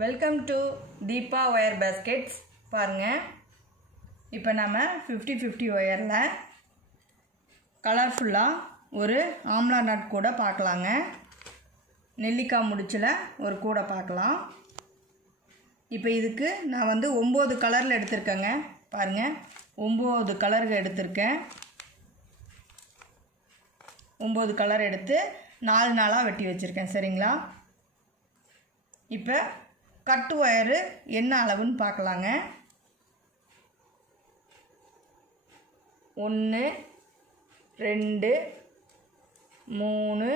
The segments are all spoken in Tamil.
Welcome to Deepa wire baskets. பாருங்கள், இப்போ நம்ம 50-50 ஒயரில் கலர்ஃபுல்லாக ஒரு ஆம்லா நட் கூட பார்க்கலாங்க. நெல்லிக்காய் முடிச்சில் ஒரு கூடை பார்க்கலாம். இப்போ இதுக்கு நான் 9 கலரில் எடுத்திருக்கேங்க. பாருங்கள், 9 கலர்கள் எடுத்திருக்கேன். 9 கலர் எடுத்து 4 நாளாக வெட்டி வச்சுருக்கேன். சரிங்களா? இப்போ கட்டு ஒயரு என்ன அளவுன்னு பார்க்கலாங்க. 1 2 3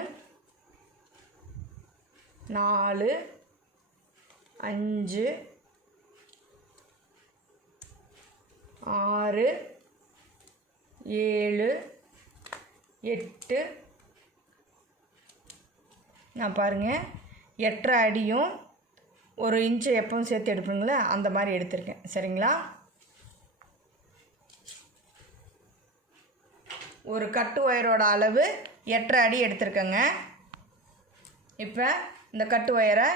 4 5 6 7 8 நான் பாருங்கள் 8.5 அடியும் 1 இன்ச்சு எப்பவும் சேர்த்து எடுப்பீங்களே அந்த மாதிரி எடுத்திருக்கேன். சரிங்களா? ஒரு கட்டு ஒயரோட அளவு 8.5 அடி எடுத்திருக்கேங்க. இப்போ இந்த கட்டு ஒயரை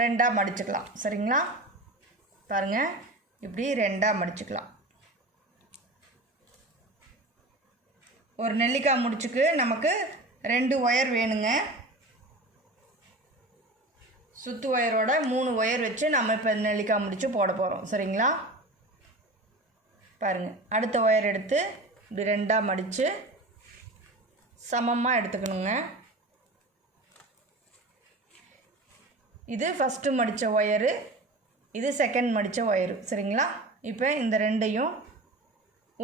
2ஆக மடிச்சுக்கலாம். சரிங்களா? பாருங்கள், இப்படி 2ஆக மடிச்சுக்கலாம். ஒரு நெல்லிக்காய் முடிச்சுக்கு நமக்கு 2 ஒயர் வேணுங்க. சுத்து ஒயரோட 3 ஒயர் வச்சு நம்ம இப்போ நெல்லிக்காய் முடிச்சு போட போகிறோம். சரிங்களா? பாருங்கள், அடுத்த ஒயர் எடுத்து இப்படி 2ஆக மடித்து சமமாக எடுத்துக்கணுங்க. இது ஃபஸ்ட்டு மடித்த ஒயரு, இது செகண்ட் மடித்த ஒயரு. சரிங்களா? இப்போ இந்த ரெண்டையும்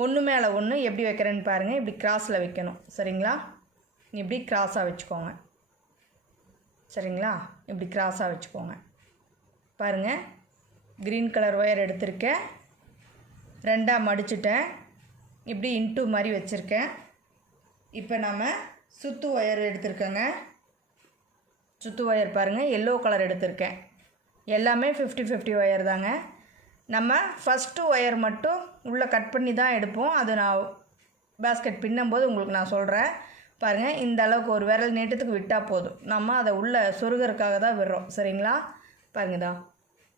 ஒன்று மேலே ஒன்று எப்படி வைக்கிறேன்னு பாருங்கள். இப்படி கிராஸில் வைக்கணும். சரிங்களா? இப்படி கிராஸாக வச்சுக்கோங்க. சரிங்களா? இப்படி கிராஸாக வச்சுக்கோங்க. பாருங்கள், க்ரீன் கலர் ஒயர் எடுத்திருக்கேன், 2ஆக மடிச்சுட்டேன், இப்படி இன்ட்டு மாதிரி வச்சுருக்கேன். இப்போ நம்ம சுத்து ஒயர் எடுத்திருக்கேங்க. சுத்து ஒயர் பாருங்கள், எல்லோ கலர் எடுத்திருக்கேன். எல்லாமே 50-50 ஒயர் தாங்க. நம்ம ஃபஸ்ட்டு ஒயர் மட்டும் உள்ளே கட் பண்ணி தான் எடுப்போம். அது நான் பேஸ்கெட் பின்னும்போது உங்களுக்கு நான் சொல்கிறேன். பாருங்கள், இந்த அளவுக்கு ஒரு விரல் நீட்டத்துக்கு விட்டால் போதும். நம்ம அதை உள்ளே சொருகிறதுக்காக தான் விடுறோம். சரிங்களா? பாருங்கள் தான்,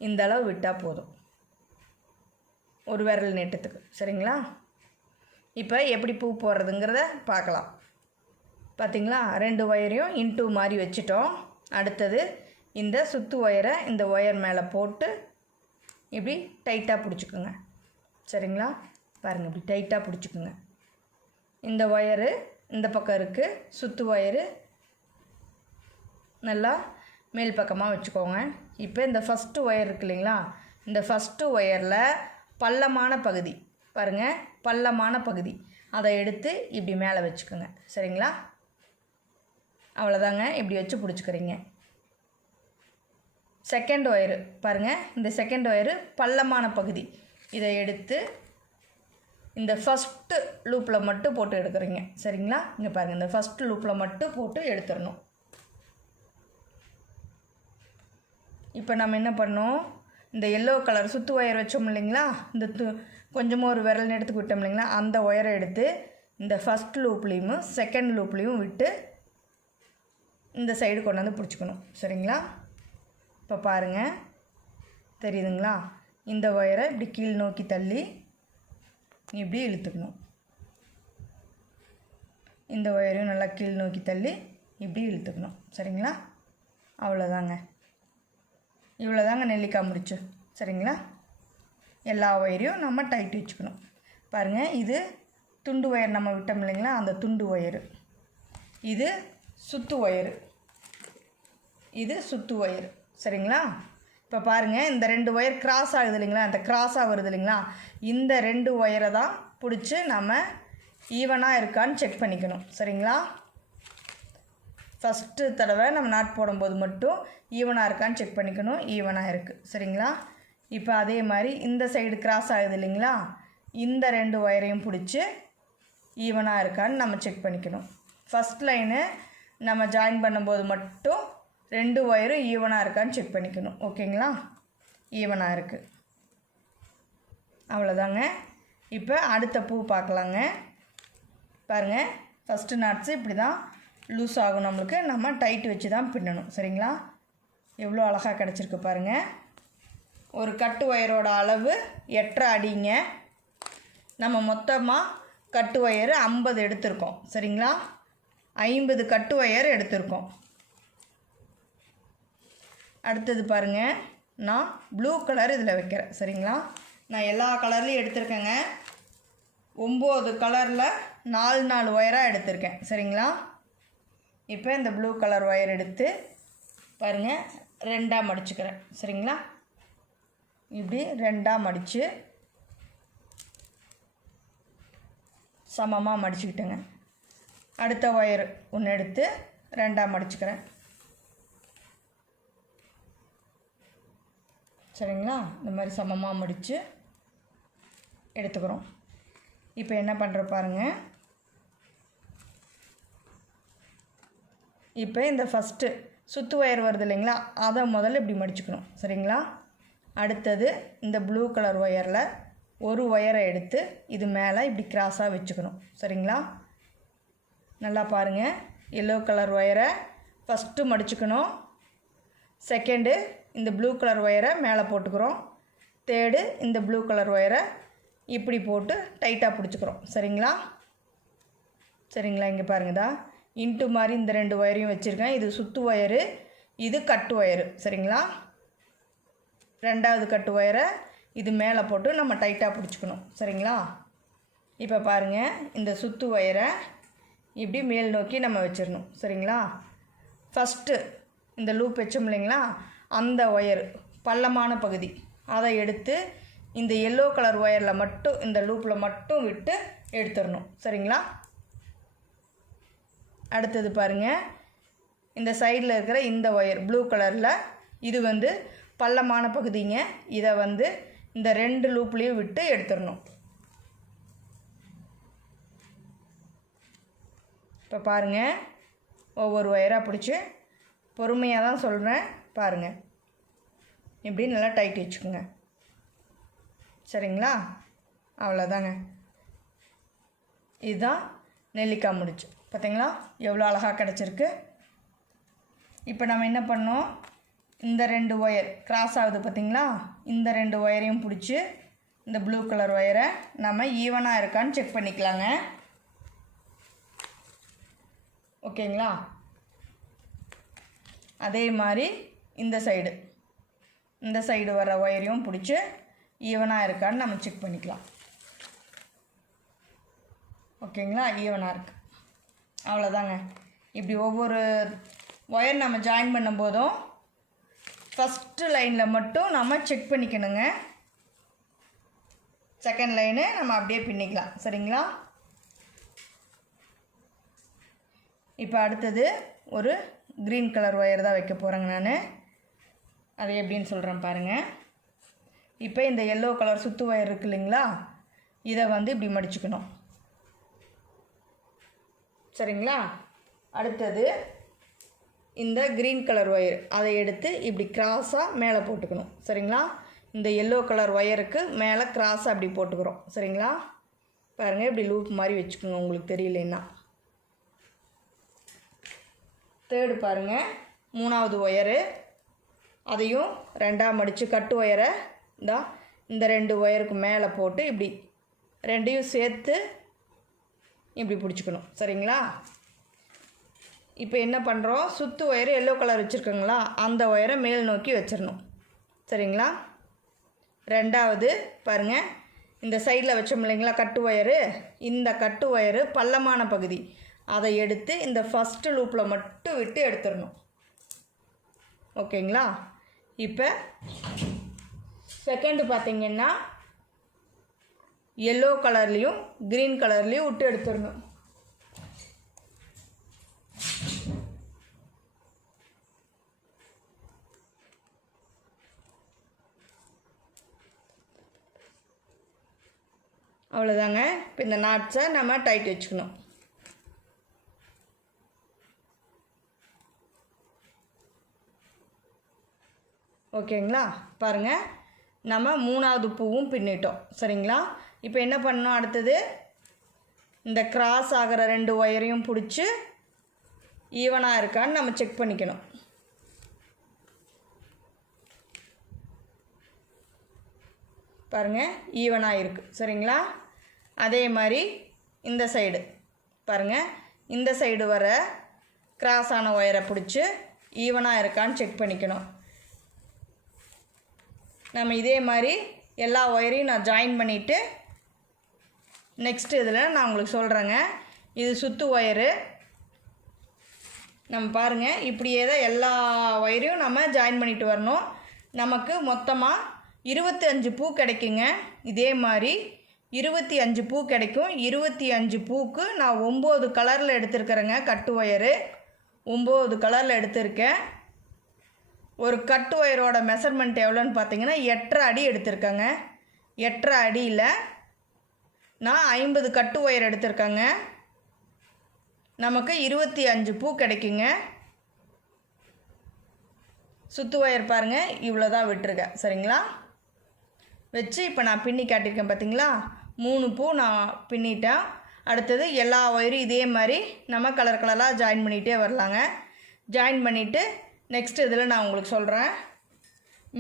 இந்த அளவு விட்டால் போதும், ஒரு விரல் நீட்டத்துக்கு. சரிங்களா? இப்போ எப்படி பூ போடுறதுங்கிறத பார்க்கலாம். பார்த்திங்களா? 2 ஒயரையும் இன்ட்டு மாதிரி வச்சுட்டோம். அடுத்தது இந்த சுத்து ஒயரை இந்த ஒயர் மேலே போட்டு இப்படி டைட்டாக பிடிச்சிக்குங்க. சரிங்களா? பாருங்கள், இப்படி டைட்டாக பிடிச்சிக்குங்க. இந்த ஒயரு இந்த பக்கம் இருக்குது, சுத்து ஒயரு நல்லா மேல் பக்கமாக வச்சுக்கோங்க. இப்போ இந்த ஃபஸ்ட்டு ஒயர் இருக்கு இல்லைங்களா, இந்த ஃபஸ்ட்டு ஒயரில் பள்ளமான பகுதி பாருங்கள், பள்ளமான பகுதி அதை எடுத்து இப்படி மேலே வச்சுக்கோங்க. சரிங்களா? அவ்வளோதாங்க, இப்படி வச்சு பிடிச்சிக்கிறீங்க. செகண்ட் ஒயரு பாருங்கள், இந்த செகண்ட் ஒயரு பள்ளமான பகுதி, இதை எடுத்து இந்த ஃபஸ்ட்டு லூப்பில் மட்டும் போட்டு எடுக்கிறீங்க. சரிங்களா? இங்கே பாருங்கள், இந்த ஃபஸ்ட்டு லூப்பில் மட்டும் போட்டு எடுத்துடணும். இப்போ நம்ம என்ன பண்ணோம், இந்த எல்லோ கலர் சுத்து ஒயர் வச்சோம் இல்லைங்களா, இந்த கொஞ்சமாக ஒரு விரல் எடுத்துக்கு விட்டோம் இல்லைங்களா, அந்த ஒயரை எடுத்து இந்த ஃபஸ்ட் லூப்லேயும் செகண்ட் லூப்லேயும் விட்டு இந்த சைடு கொண்டாந்து பிடிச்சிக்கணும். சரிங்களா? இப்போ பாருங்கள், தெரியுதுங்களா? இந்த ஒயரை இப்படி கீழ் நோக்கி தள்ளி இப்படி இழுத்துக்கணும். இந்த ஒயரையும் நல்லா கீழ் நோக்கி தள்ளி இப்படி இழுத்துக்கணும். சரிங்களா? அவ்வளோதாங்க, இவ்வளோதாங்க நெல்லிக்காய் முடிச்சு. சரிங்களா? எல்லா ஒயரையும் நம்ம டைட் வச்சுக்கணும். பாருங்கள், இது துண்டு ஒயர் நம்ம விட்டோம் இல்லைங்களா, அந்த துண்டு ஒயரு. இது சுத்து ஒயரு, இது சுத்து ஒயரு. சரிங்களா? இப்போ பாருங்கள், இந்த 2 ஒயர் கிராஸ் ஆகுது இல்லைங்களா, அந்த கிராஸாக வருது இல்லைங்களா, இந்த 2 ஒயரை தான் பிடிச்சி நம்ம ஈவனாக இருக்கான்னு செக் பண்ணிக்கணும். சரிங்களா? ஃபஸ்ட்டு தடவை நம்ம நாட் போடும்போது மட்டும் ஈவனாக இருக்கான்னு செக் பண்ணிக்கணும். ஈவனாக இருக்குது. சரிங்களா? இப்போ அதே மாதிரி இந்த சைடு கிராஸ் ஆகுது இல்லைங்களா, இந்த 2 ஒயரையும் பிடிச்சி ஈவனாக இருக்கான்னு நம்ம செக் பண்ணிக்கணும். ஃபஸ்ட் லைனு நம்ம ஜாயின் பண்ணும்போது மட்டும் 2 ஒயரும் ஈவனாக இருக்கான்னு செக் பண்ணிக்கணும். ஓகேங்களா? ஈவனாக இருக்குது. அவ்வளோதாங்க. இப்போ அடுத்த பூ பார்க்கலாங்க. பாருங்கள், ஃபஸ்ட்டு நாட்ஸு இப்படி தான் லூஸ் ஆகும். நம்மளுக்கு நம்ம டைட் வச்சு தான் பின்னணும். சரிங்களா? எவ்வளோ அழகாக கிடச்சிருக்கு பாருங்கள். ஒரு கட்டு ஒயரோட அளவு 8.5 அடிங்க. நம்ம மொத்தமாக கட்டு ஒயர் 50 எடுத்திருக்கோம். சரிங்களா? 50 கட்டு ஒயர் எடுத்திருக்கோம். அடுத்தது பாருங்கள், நான் ப்ளூ கலர் இதில் வைக்கிறேன். சரிங்களா? நான் எல்லா கலர்லேயும் எடுத்திருக்கேங்க. 9 கலரில் 4 ஒயராக எடுத்திருக்கேன். சரிங்களா? இப்போ இந்த ப்ளூ கலர் ஒயர் எடுத்து பாருங்கள், 2ஆக மடிச்சுக்கிறேன். சரிங்களா? இப்படி 2ஆக மடித்து சமமாக மடிச்சுக்கிட்டேங்க. அடுத்த ஒயர் ஒன்று எடுத்து 2ஆக மடிச்சுக்கிறேன். சரிங்களா? இந்த மாதிரி சமமாக மடித்து எடுத்துக்கிறோம். இப்போ என்ன பண்ணுற பாருங்கள். இப்போ இந்த ஃபஸ்ட்டு சுற்று ஒயர் வருது இல்லைங்களா, அதை முதல்ல இப்படி மடிச்சுக்கணும். சரிங்களா? அடுத்தது இந்த ப்ளூ கலர் ஒயரில் ஒரு ஒயரை எடுத்து இது மேலே இப்படி கிராஸாக வச்சுக்கணும். சரிங்களா? நல்லா பாருங்கள். எல்லோ கலர் ஒயரை ஃபஸ்ட்டு மடிச்சுக்கணும். செகண்டு இந்த ப்ளூ கலர் ஒயரை மேலே போட்டுக்கிறோம். தேர்டு இந்த ப்ளூ கலர் ஒயரை இப்படி போட்டு டைட்டாக பிடிச்சிக்கிறோம். சரிங்களா? சரிங்களா? இங்கே பாருங்கதா, இன்ட்டு மாதிரி இந்த 2 ஒயரையும் வச்சுருக்கேன். இது சுற்று ஒயரு, இது கட்டு ஒயரு. சரிங்களா? 2வது கட்டு ஒயரை இது மேலே போட்டு நம்ம டைட்டாக பிடிச்சிக்கணும். சரிங்களா? இப்போ பாருங்கள், இந்த சுற்று ஒயரை இப்படி மேல் நோக்கி நம்ம வச்சிடணும். சரிங்களா? ஃபஸ்ட்டு இந்த லூப் வச்சோம் இல்லைங்களா, அந்த ஒயர் பள்ளமான பகுதி அதை எடுத்து இந்த எல்லோ கலர் ஒயரில் மட்டும், இந்த லூப்பில் மட்டும் விட்டு எடுத்துடணும். சரிங்களா? அடுத்தது பாருங்கள், இந்த சைடில் இருக்கிற இந்த ஒயர் ப்ளூ கலரில் இது வந்து பள்ளமான பகுதிங்க. இதை வந்து இந்த 2 லூப்லேயும் விட்டு எடுத்துடணும். இப்போ பாருங்கள், ஒவ்வொரு ஒயராக பிடிச்சி பொறுமையாக தான் சொல்கிறேன். பாருங்கள், இப்படி நல்லா டைட் வச்சுக்கோங்க. சரிங்களா? அவ்வளோதாங்க. இதுதான் நெல்லிக்காய் முடிச்சு. பார்த்தீங்களா எவ்வளோ அழகாக கிடச்சிருக்கு. இப்போ நம்ம என்ன பண்ணோம், இந்த 2 ஒயர் கிராஸ் ஆகுது பார்த்தீங்களா, இந்த 2 ஒயரையும் பிடிச்சி இந்த ப்ளூ கலர் ஒயரை நம்ம ஈவனாக இருக்கான்னு செக் பண்ணிக்கலாங்க. ஓகேங்களா? அதே மாதிரி இந்த சைடு வர ஒயரையும் பிடிச்சி ஈவனாக இருக்கான்னு நம்ம செக் பண்ணிக்கலாம். ஓகேங்களா? ஈவனாக இருக்குது. அவ்வளோதாங்க. இப்படி ஒவ்வொரு ஒயர் நம்ம ஜாயின் பண்ணும்போதும் ஃபஸ்ட்டு லைனில் மட்டும் நம்ம செக் பண்ணிக்கணுங்க. செகண்ட் லைனு நம்ம அப்படியே பின்னிக்கலாம். சரிங்களா? இப்போ அடுத்தது ஒரு க்ரீன் கலர் ஒயர் தான் வைக்க போகிறேங்க நான். அது எப்படின்னு சொல்கிறேன் பாருங்கள். இப்போ இந்த எல்லோ கலர் சுற்று ஒயர் இருக்குது இல்லைங்களா, இதை வந்து இப்படி மடிச்சுக்கணும். சரிங்களா? அடுத்தது இந்த க்ரீன் கலர் ஒயர் அதை எடுத்து இப்படி கிராஸாக மேலே போட்டுக்கணும். சரிங்களா? இந்த எல்லோ கலர் ஒயருக்கு மேலே கிராஸாக அப்படி போட்டுக்கிறோம். சரிங்களா? பாருங்கள், இப்படி லூப் மாதிரி வச்சுக்கோங்க உங்களுக்கு தெரியலன்னா. தேர்டு பாருங்கள், 3வது ஒயரு அதையும் 2ஆக மடித்து கட்டு ஒயரை இந்த 2 ஒயருக்கு மேலே போட்டு இப்படி 2ஐயும் சேர்த்து இப்படி பிடிச்சிக்கணும். சரிங்களா? இப்போ என்ன பண்ணுறோம், சுற்று ஒயர் எல்லோ கலர் வச்சுருக்கோங்களா, அந்த ஒயரை மேல் நோக்கி வச்சிடணும். சரிங்களா? 2வது பாருங்கள், இந்த சைடில் வச்சோம் இல்லைங்களா கட்டு ஒயரு, இந்த கட்டு ஒயரு பள்ளமான பகுதி அதை எடுத்து இந்த ஃபஸ்ட்டு லூப்பில் மட்டும் விட்டு எடுத்துடணும். ஓகேங்களா? இப்போ செகண்டு பார்த்திங்கன்னா எல்லோ கலர்லேயும் க்ரீன் கலர்லேயும் விட்டு எடுத்துடணும். அவ்வளோதாங்க. இப்போ இந்த நாட்ஸை நம்ம டைட் வச்சுக்கணும். ஓகேங்களா? பாருங்கள், நம்ம 3வது பூவும் பின்னிட்டோம். சரிங்களா? இப்போ என்ன பண்ணணும், அடுத்தது இந்த கிராஸ் ஆகிற 2 ஒயரையும் பிடிச்சி ஈவனாக இருக்கான்னு நம்ம செக் பண்ணிக்கணும். பாருங்கள் ஈவனாக இருக்குது சரிங்களா. அதே மாதிரி இந்த சைடு பாருங்கள், இந்த சைடு வர கிராஸான ஒயரை பிடிச்சி ஈவனாக இருக்கான்னு செக் பண்ணிக்கணும். நம்ம இதே மாதிரி எல்லா ஒயரையும் நான் ஜாயின் பண்ணிவிட்டு நெக்ஸ்ட் இதில் நான் உங்களுக்கு சொல்கிறேங்க. இது சுற்று ஒயரு. நம்ம பாருங்கள் இப்படியே தான் எல்லா ஒயரையும் நம்ம ஜாயின் பண்ணிட்டு வரணும். நமக்கு மொத்தமாக 25 பூ கிடைக்குங்க. இதே மாதிரி 25 பூ கிடைக்கும். 25 பூக்கு நான் 9 கலரில் எடுத்துருக்கிறேங்க. கட்டு ஒயரு 9 கலரில் எடுத்திருக்கேன். ஒரு கட்டு ஒயரோட மெஷர்மெண்ட் எவ்வளோன்னு பார்த்தீங்கன்னா 8.5 அடி எடுத்திருக்கேங்க. 8.5 அடியில் நான் 50 கட்டு ஒயர் எடுத்திருக்கேங்க. நமக்கு 25 பூ கிடைக்குங்க. சுற்று ஒயர் பாருங்கள் இவ்வளோ தான் விட்டுருக்கேன் சரிங்களா. வச்சு இப்போ நான் பின்னி காட்டியிருக்கேன் பார்த்தீங்களா. 3 பூ நான் பின்னிட்டேன். அடுத்தது எல்லா ஒயரும் இதே மாதிரி நம்ம கலர் கலராக ஜாயின் பண்ணிகிட்டே வரலாங்க. ஜாயின் பண்ணிவிட்டு நெக்ஸ்ட் இதில் நான் உங்களுக்கு சொல்கிறேன்.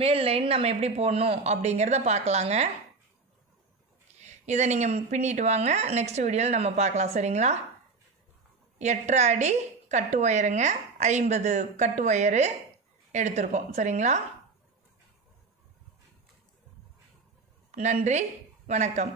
மேல் லைன் நம்ம எப்படி போடணும் அப்படிங்கிறத பார்க்கலாங்க. இதை நீங்கள் பின்னிட்டு வாங்க. நெக்ஸ்ட் வீடியோவில் நம்ம பார்க்கலாம் சரிங்களா. 8.5 அடி கட்டு ஒயருங்க. 50 கட்டு ஒயரு எடுத்திருக்கோம் சரிங்களா. நன்றி, வணக்கம்.